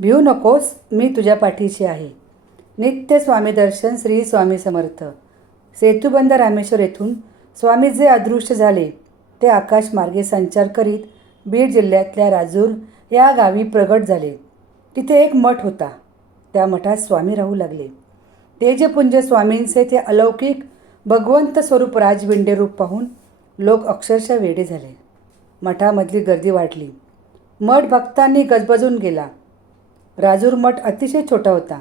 भिऊ नकोस मी तुझ्या पाठीशी आहे. नित्य स्वामी दर्शन श्री स्वामी समर्थ. सेतुबंद रामेश्वर येथून स्वामी जे अदृश्य झाले ते आकाशमार्गे संचार करीत बीड जिल्ह्यातल्या राजूर या गावी प्रगट झाले. तिथे एक मठ होता. त्या मठात स्वामी राहू लागले. तेजपुंज स्वामींचे ते अलौकिक भगवंत स्वरूप राजविंडे रूप पाहून लोक अक्षरशः वेडे झाले. मठामधली गर्दी वाढली. मठ भक्तांनी गजबजून गेला. राजूर मठ अतिशय छोटा होता.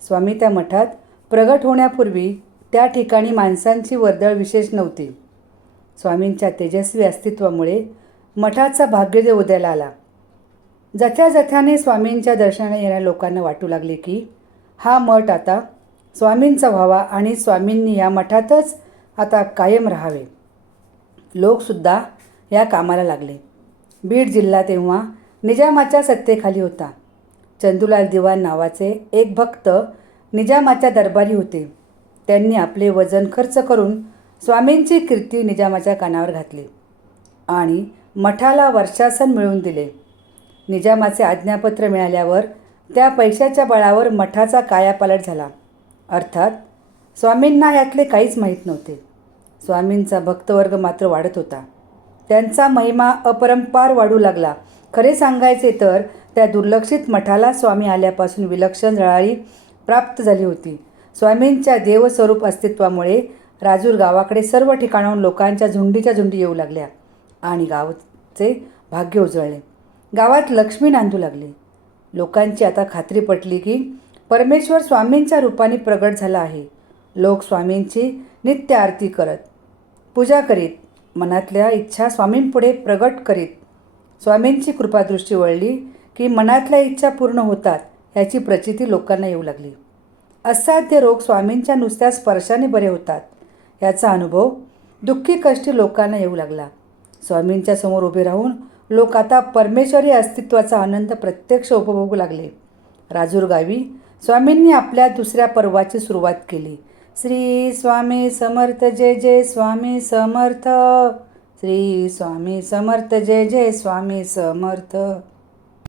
स्वामी त्या मठात प्रगट होण्यापूर्वी त्या ठिकाणी माणसांची वर्दळ विशेष नव्हती. स्वामींच्या तेजस्वी अस्तित्वामुळे मठाचा भाग्यदेव उदयाला आला. जथ्या जथ्याने स्वामींच्या दर्शनाला येणाऱ्या लोकांना वाटू लागले की हा मठ आता स्वामींचा व्हावा आणि स्वामींनी या मठातच आता कायम राहावे. लोकसुद्धा या कामाला लागले. बीड जिल्हा तेव्हा निजामाच्या सत्तेखाली होता. चंदुलाल दिवान नावाचे एक भक्त निजामाच्या दरबारी होते. त्यांनी आपले वजन खर्च करून स्वामींची कीर्ती निजामाच्या कानावर घातली आणि मठाला वर्षासन मिळवून दिले. निजामाचे आज्ञापत्र मिळाल्यावर त्या पैशाच्या बळावर मठाचा कायापालट झाला. अर्थात स्वामींना यातले काहीच माहीत नव्हते. स्वामींचा भक्तवर्ग मात्र वाढत होता. त्यांचा महिमा अपरंपार वाढू लागला. खरे सांगायचे तर त्या दुर्लक्षित मठाला स्वामी आल्यापासून विलक्षण जळारी प्राप्त झाली होती. स्वामींच्या देवस्वरूप अस्तित्वामुळे राजूर गावाकडे सर्व ठिकाणाहून लोकांच्या झुंडीच्या झुंडी येऊ लागल्या आणि गावचे भाग्य उजळले. गावात लक्ष्मी नांदू लागली. लोकांची आता खात्री पटली की परमेश्वर स्वामींच्या रूपाने प्रगट झाला आहे. लोक स्वामींची नित्य आरती करत पूजा करीत मनातल्या इच्छा स्वामींपुढे प्रगट करीत स्वामींची कृपादृष्टी वळली की मनातल्या इच्छा पूर्ण होतात ह्याची प्रचिती लोकांना येऊ लागली. असाध्य रोग स्वामींच्या नुसत्या स्पर्शाने बरे होतात. याचा अनुभव दुःखी कष्टी लोकांना येऊ लागला. स्वामींच्या समोर उभे राहून लोक आता परमेश्वरी अस्तित्वाचा आनंद प्रत्यक्ष उपभोगू लागले. राजूर गावी स्वामींनी आपल्या दुसऱ्या पर्वाची सुरुवात केली. श्री स्वामी समर्थ जय जय स्वामी समर्थ. श्री स्वामी समर्थ जय जय स्वामी समर्थ.